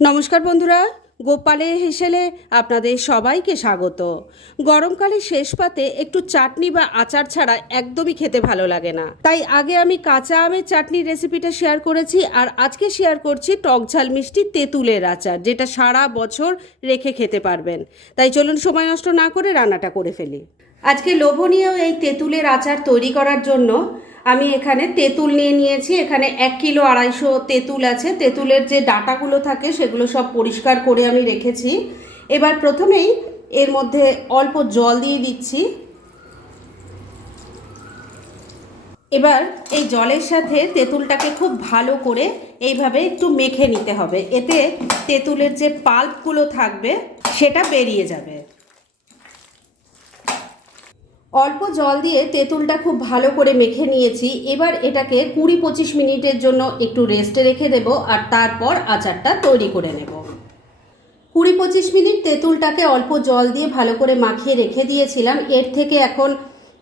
নমস্কার বন্ধুরা, গোপালের হেসেলে আপনাদের সবাইকে স্বাগত। গরমকালে শেষ পাতে একটু চাটনি বা আচার ছাড়া একদমই খেতে ভালো লাগে না। তাই আগে আমি কাঁচা আমের চাটনির রেসিপিটা শেয়ার করেছি আর আজকে শেয়ার করছি টক ঝাল মিষ্টি তেঁতুলের আচার, যেটা সারা বছর রেখে খেতে পারবেন। তাই চলুন সময় নষ্ট না করে রান্নাটা করে ফেলি। আজকে লোভনীয় এই তেঁতুলের আচার তৈরি করার জন্য আমি এখানে তেঁতুল নিয়ে নিয়েছি, এখানে এক কিলো আড়াইশো তেঁতুল আছে। তেঁতুলের যে ডাটাগুলো থাকে সেগুলো সব পরিষ্কার করে আমি রেখেছি। এবার প্রথমেই এর মধ্যে অল্প জল দিয়ে দিচ্ছি। এবার এই জলের সাথে তেঁতুলটাকে খুব ভালো করে এইভাবে একটু মেখে নিতে হবে। এতে তেঁতুলের যে পাল্পগুলো থাকবে সেটা বেরিয়ে যাবে। অল্প জল দিয়ে তেঁতুলটা খুব ভালো করে মেখে নিয়েছি। এবার এটাকে কুড়ি পঁচিশ মিনিটের জন্য একটু রেস্টে রেখে দেব আর তারপর আচারটা তৈরি করে নেব। কুড়ি পঁচিশ মিনিট তেঁতুলটাকে অল্প জল দিয়ে ভালো করে মাখিয়ে রেখে দিয়েছিলাম। এর থেকে এখন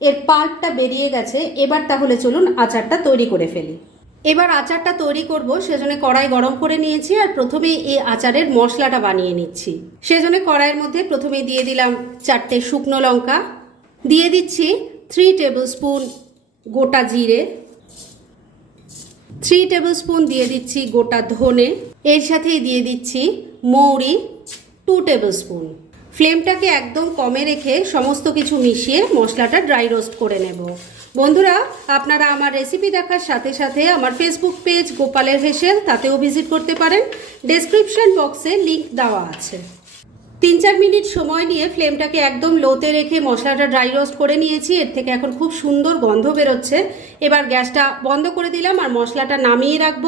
এর পাল্পটা বেরিয়ে গেছে। এবার তাহলে চলুন আচারটা তৈরি করে ফেলি। এবার আচারটা তৈরি করব। সেজন্য কড়াই গরম করে নিয়েছি আর প্রথমেই এই আচারের মশলাটা বানিয়ে নিচ্ছি। সেজন্য কড়াইয়ের মধ্যে প্রথমেই দিয়ে দিলাম চারটে শুকনো লঙ্কা দিয়ে দিচ্ছি থ্রি টেবিল স্পুন গোটা জিরে থ্রি টেবিল স্পুন দিয়ে দিচ্ছি গোটা ধনে, এর সাথেই দিয়ে দিচ্ছি মৌরি টু টেবিল স্পুন ফ্লেমটাকে একদম কমে রেখে সমস্ত কিছু মিশিয়ে মশলাটা ড্রাই রোস্ট করে নেব। বন্ধুরা, আপনারা আমার রেসিপি দেখার সাথে সাথে আমার ফেসবুক পেজ গোপালের হেসেল, তাতেও ভিজিট করতে পারেন। ডেসক্রিপশন বক্সে লিংক দেওয়া আছে। তিন চার মিনিট সময় নিয়ে ফ্লেমটাকে একদম লোতে রেখে মশলাটা ড্রাই রোস্ট করে নিয়েছি। এর থেকে এখন খুব সুন্দর গন্ধ বেরোচ্ছে। এবার গ্যাসটা বন্ধ করে দিলাম আর মশলাটা নামিয়ে রাখব।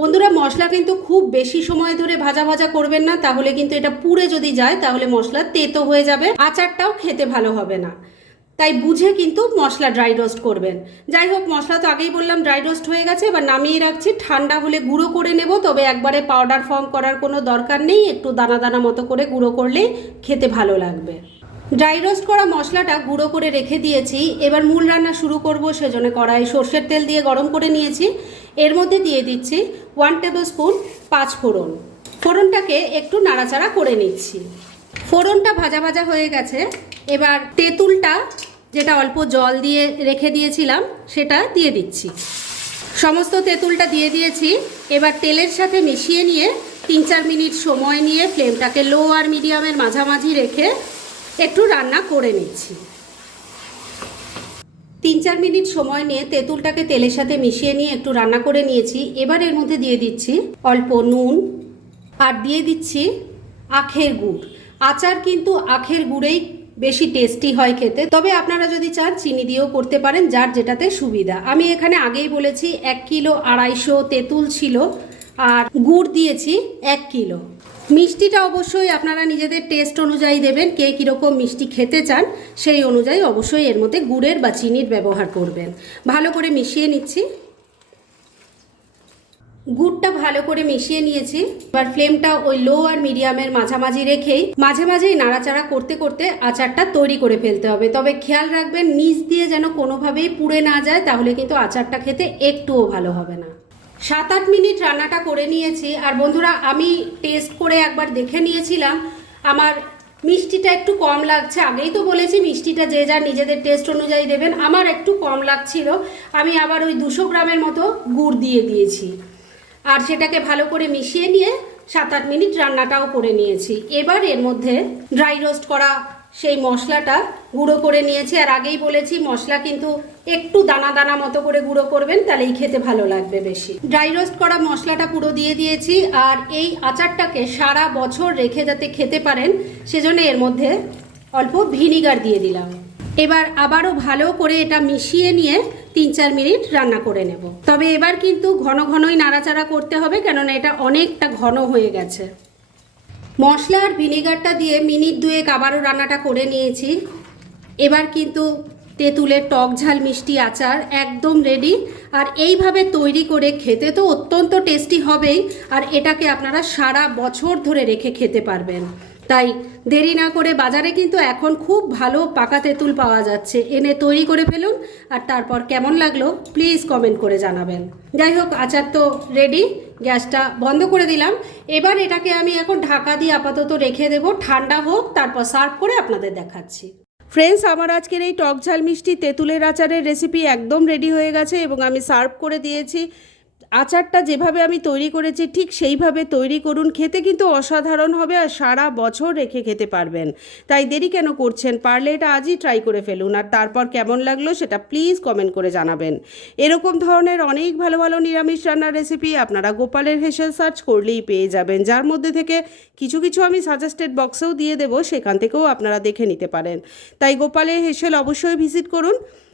বন্ধুরা, মশলা কিন্তু খুব বেশি সময় ধরে ভাজা ভাজা করবেন না, তাহলে কিন্তু এটা পুড়ে যদি যায়, তাহলে মশলা তেতো হয়ে যাবে। আচারটাও খেতে ভালো হবে না। তাই বুঝে কিন্তু মশলা ড্রাই রোস্ট করবেন। যাই হোক, মশলা তো আগেই বললাম ড্রাই রোস্ট হয়ে গেছে, এবার নামিয়ে রাখছি। ঠান্ডা হলে গুঁড়ো করে নেব, তবে একবারে পাউডার ফর্ম করার কোনো দরকার নেই। একটু দানা দানা মতো করে গুঁড়ো করলেই খেতে ভালো লাগবে। ড্রাই রোস্ট করা মশলাটা গুঁড়ো করে রেখে দিয়েছি। এবার মূল রান্না শুরু করব, সেজন্য কড়াই সর্ষের তেল দিয়ে গরম করে নিয়েছি। এর মধ্যে দিয়ে দিচ্ছি ওয়ান টেবিল স্পুন পাঁচ ফোড়ন। ফোড়নটাকে একটু নাড়াচাড়া করে নিচ্ছি। ফোড়নটা ভাজা ভাজা হয়ে গেছে। এবার তেঁতুলটা যেটা অল্প জল দিয়ে রেখে দিয়েছিলাম, সেটা দিয়ে দিচ্ছি। সমস্ত তেঁতুলটা দিয়ে দিয়েছি। এবার তেলের সাথে মিশিয়ে নিয়ে তিন চার মিনিট সময় নিয়ে ফ্লেমটাকে লো আর মিডিয়ামের মাঝামাঝি রেখে একটু রান্না করে নিচ্ছি। তিন চার মিনিট সময় নিয়ে তেঁতুলটাকে তেলের সাথে মিশিয়ে নিয়ে একটু রান্না করে নিয়েছি। এবার এর মধ্যে দিয়ে দিচ্ছি অল্প নুন আর দিয়ে দিচ্ছি আখের গুড়। আচার কিন্তু আখের গুড়েই বেশি টেস্টি হয় খেতে। তবে আপনারা যদি চান, চিনি দিয়েও করতে পারেন, যার যেটাতে সুবিধা। আমি এখানে আগেই বলেছি, এক কিলো আড়াইশো তেঁতুল ছিল, আর গুড় দিয়েছি এক কিলো। মিষ্টিটা অবশ্যই আপনারা নিজেদের টেস্ট অনুযায়ী দেবেন, কে কীরকম মিষ্টি খেতে চান, সেই অনুযায়ী অবশ্যই এর মধ্যে গুড়ের বা চিনির ব্যবহার করবেন। ভালো করে মিশিয়ে নিচ্ছি। গুড়টা ভালো করে মিশিয়ে নিয়েছি। এবার ফ্লেমটা ওই লো আর মিডিয়ামের মাঝামাঝি রেখেই মাঝে মাঝেই নাড়াচাড়া করতে করতে আচারটা তৈরি করে ফেলতে হবে। তবে খেয়াল রাখবেন, নিচ দিয়ে যেন কোনোভাবেই পুড়ে না যায়, তাহলে কিন্তু আচারটা খেতে একটুও ভালো হবে না। সাত আট মিনিট রান্নাটা করে নিয়েছি। আর বন্ধুরা, আমি টেস্ট করে একবার দেখে নিয়েছিলাম। আমার মিষ্টিটা একটু কম লাগছে। আগেই তো বলেছি, মিষ্টিটা যে যার নিজেদের টেস্ট অনুযায়ী দেবেন। আমার একটু কম লাগছিল। আমি আবার ওই দুশো গ্রামের মতো গুড় দিয়ে দিয়েছি। আর সেটাকে ভালো করে মিশিয়ে নিয়ে সাত আট মিনিট রান্নাটাও করে নিয়েছি। এবার এর মধ্যে ড্রাই রোস্ট করা সেই মশলাটা গুঁড়ো করে নিয়েছি। আর আগেই বলেছি, মশলা কিন্তু একটু দানা দানা মতো করে গুঁড়ো করবেন, তাহলেই খেতে ভালো লাগবে বেশি। ড্রাই রোস্ট করা মশলাটা পুরো দিয়ে দিয়েছি। আর এই আচারটাকে সারা বছর রেখে যাতে খেতে পারেন, সেজন্য এর মধ্যে অল্প ভিনিগার দিয়ে দিলাম। এবার আবারও ভালো করে এটা মিশিয়ে নিয়ে তিন চার মিনিট রান্না করে নেব। তবে এবার কিন্তু ঘন ঘনই নাড়াচাড়া করতে হবে কেননা এটা অনেকটা ঘন হয়ে গেছে। মশলা আর ভিনেগারটা দিয়ে মিনিট দুয়েক আবারও রান্নাটা করে নিয়েছি। এবার কিন্তু তেঁতুলের টক ঝাল মিষ্টি আচার একদম রেডি আর এইভাবে তৈরি করে খেতে তো অত্যন্ত টেস্টি হবেই, আর এটাকে আপনারা সারা বছর ধরে রেখে খেতে পারবেন। তাই দেরি না করে বাজারে কিন্তু এখন খুব ভালো পাকা তেঁতুল পাওয়া যাচ্ছে। এনে তৈরি করে ফেলুন, আর তারপর কেমন লাগল প্লিজ কমেন্ট করে জানাবেন। যাই হোক, আচার তো রেডি গ্যাসটা বন্ধ করে দিলাম। এবার এটাকে আমি এখন ঢাকা দিয়ে আপাতত রেখে দেবো। ঠান্ডা হোক, তারপর সার্ভ করে আপনাদের দেখাচ্ছি। ফ্রেন্ডস আমার আজকের এই টক ঝাল মিষ্টি তেঁতুলের আচারের রেসিপি একদম রেডি হয়ে গেছে এবং আমি সার্ভ করে দিয়েছি। আচারটা যেভাবে আমি তৈরি করেছি, ঠিক সেইভাবে তৈরি করুন। খেতে কিন্তু অসাধারণ হবে আর সারা বছর রেখে খেতে পারবেন। তাই দেরি কেন করছেন? পারলে এটা আজই ট্রাই করে ফেলুন। আর তারপর কেমন লাগল সেটা প্লিজ কমেন্ট করে জানাবেন। এরকম ধরনের অনেক ভালো ভালো নিরামিষ রান্নার রেসিপি আপনারা গোপালের হেসেল সার্চ করলেই পেয়ে যাবেন। যার মধ্যে থেকে কিছু কিছু আমি সাজেস্টেড বক্সেও দিয়ে দেবো, সেখান থেকেও আপনারা দেখে নিতে পারেন। তাই গোপালের হেসেল অবশ্যই ভিজিট করুন।